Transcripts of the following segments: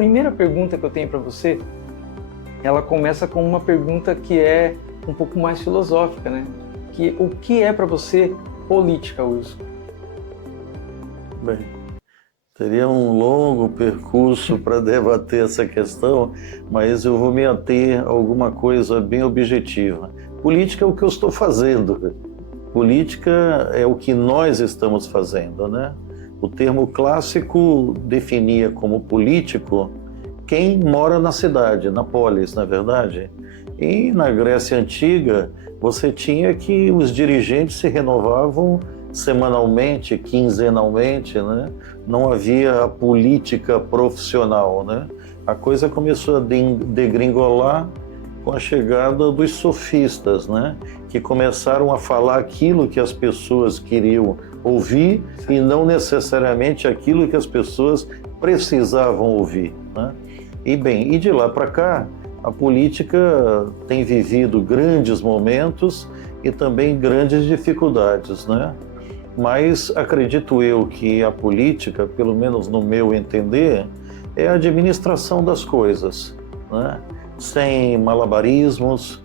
primeira pergunta que eu tenho para você, ela começa com uma pergunta que é um pouco mais filosófica, né? O que é para você política, Wilson? Bem, teria um longo percurso para debater essa questão, mas eu vou me ater a alguma coisa bem objetiva. Política é o que eu estou fazendo. Política é o que nós estamos fazendo, né? O termo clássico definia como político quem mora na cidade, na polis, na verdade. E na Grécia Antiga, você tinha que os dirigentes se renovavam semanalmente, quinzenalmente, né? Não havia a política profissional, né? A coisa começou a degringolar com a chegada dos sofistas, né? Que começaram a falar aquilo que as pessoas queriam ouvir e não necessariamente aquilo que as pessoas precisavam ouvir, né? E bem, e de lá para cá, a política tem vivido grandes momentos e também grandes dificuldades, né? Mas acredito eu que a política, pelo menos no meu entender, é a administração das coisas, né? Sem malabarismos,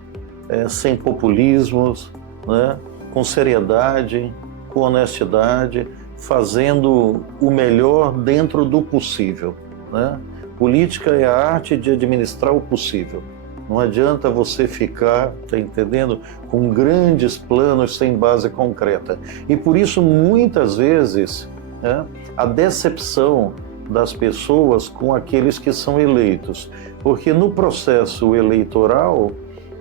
sem populismos, né? Com seriedade, com honestidade, fazendo o melhor dentro do possível, né? Política é a arte de administrar o possível. Não adianta você ficar, tá entendendo, com grandes planos sem base concreta. E por isso, muitas vezes, né, a decepção das pessoas com aqueles que são eleitos. Porque no processo eleitoral,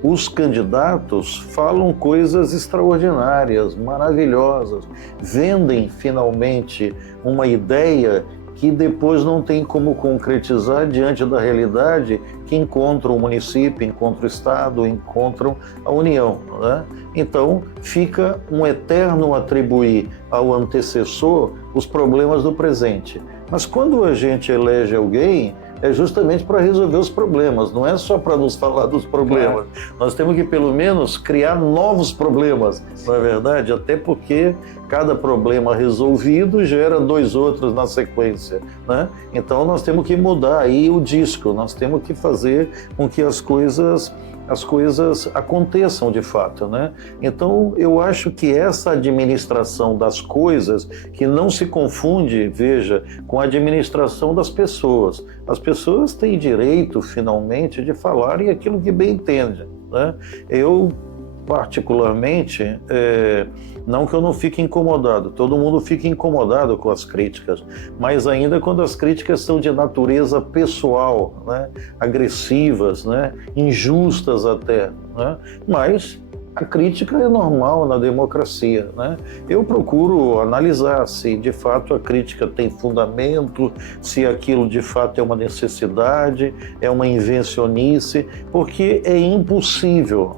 os candidatos falam coisas extraordinárias, maravilhosas, vendem finalmente uma ideia que depois não tem como concretizar diante da realidade que encontram o município, encontram o Estado, encontram a União, né? Então, fica um eterno atribuir ao antecessor os problemas do presente. Mas quando a gente elege alguém, é justamente para resolver os problemas, não é só para nos falar dos problemas. Nós temos que, pelo menos, criar novos problemas, não é verdade? Até porque cada problema resolvido gera 2 outros na sequência, né? Então nós temos que mudar aí o disco, nós temos que fazer com que as coisas aconteçam de fato, né? Então eu acho que essa administração das coisas, que não se confunde, veja, com a administração das pessoas. As pessoas têm direito, finalmente, de falarem aquilo que bem entendem, né? Eu, particularmente, não que eu não fique incomodado, todo mundo fica incomodado com as críticas, mas ainda quando as críticas são de natureza pessoal, né? Agressivas, né? Injustas até, né? Mas a crítica é normal na democracia, né? Eu procuro analisar se de fato a crítica tem fundamento, se aquilo de fato é uma necessidade, é uma invencionice, porque é impossível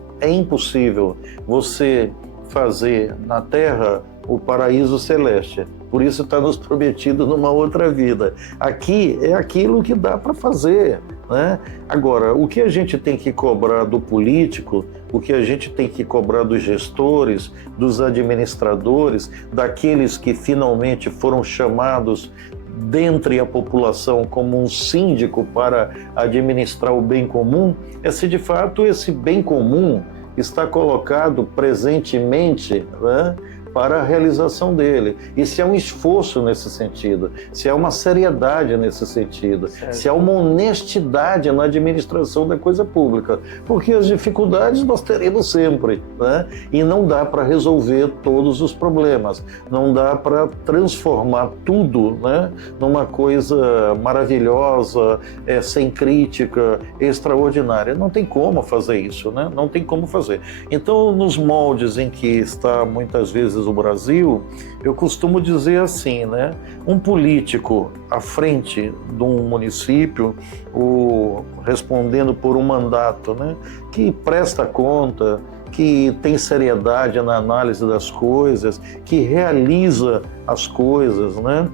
você fazer na Terra o paraíso celeste. Por isso está nos prometido numa outra vida. Aqui é aquilo que dá para fazer, né? Agora, o que a gente tem que cobrar do político, o que a gente tem que cobrar dos gestores, dos administradores, daqueles que finalmente foram chamados dentre a população como um síndico para administrar o bem comum, é se de fato esse bem comum está colocado presentemente, né, para a realização dele. E se há um esforço nesse sentido, se há uma seriedade nesse sentido, se há uma honestidade na administração da coisa pública. Porque as dificuldades nós teremos sempre, né? E não dá para resolver todos os problemas, não dá para transformar tudo, né, numa coisa maravilhosa, sem crítica, extraordinária. Não tem como fazer isso, né? Não tem como fazer. Então, nos moldes em que está muitas vezes o Brasil, eu costumo dizer assim, né? Um político à frente de um município, ou respondendo por um mandato, né, que presta conta, que tem seriedade na análise das coisas, que realiza as coisas, né,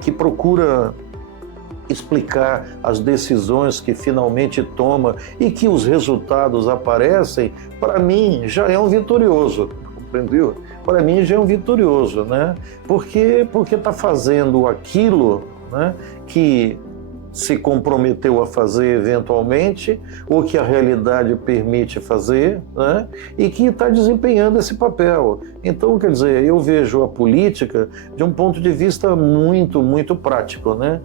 que procura explicar as decisões que finalmente toma e que os resultados aparecem, para mim já é um vitorioso. Compreendeu? Para mim já é um vitorioso, né? Porque está fazendo aquilo, né, que se comprometeu a fazer eventualmente, ou que a realidade permite fazer, né? E que está desempenhando esse papel. Então, quer dizer, eu vejo a política de um ponto de vista muito, muito prático, né?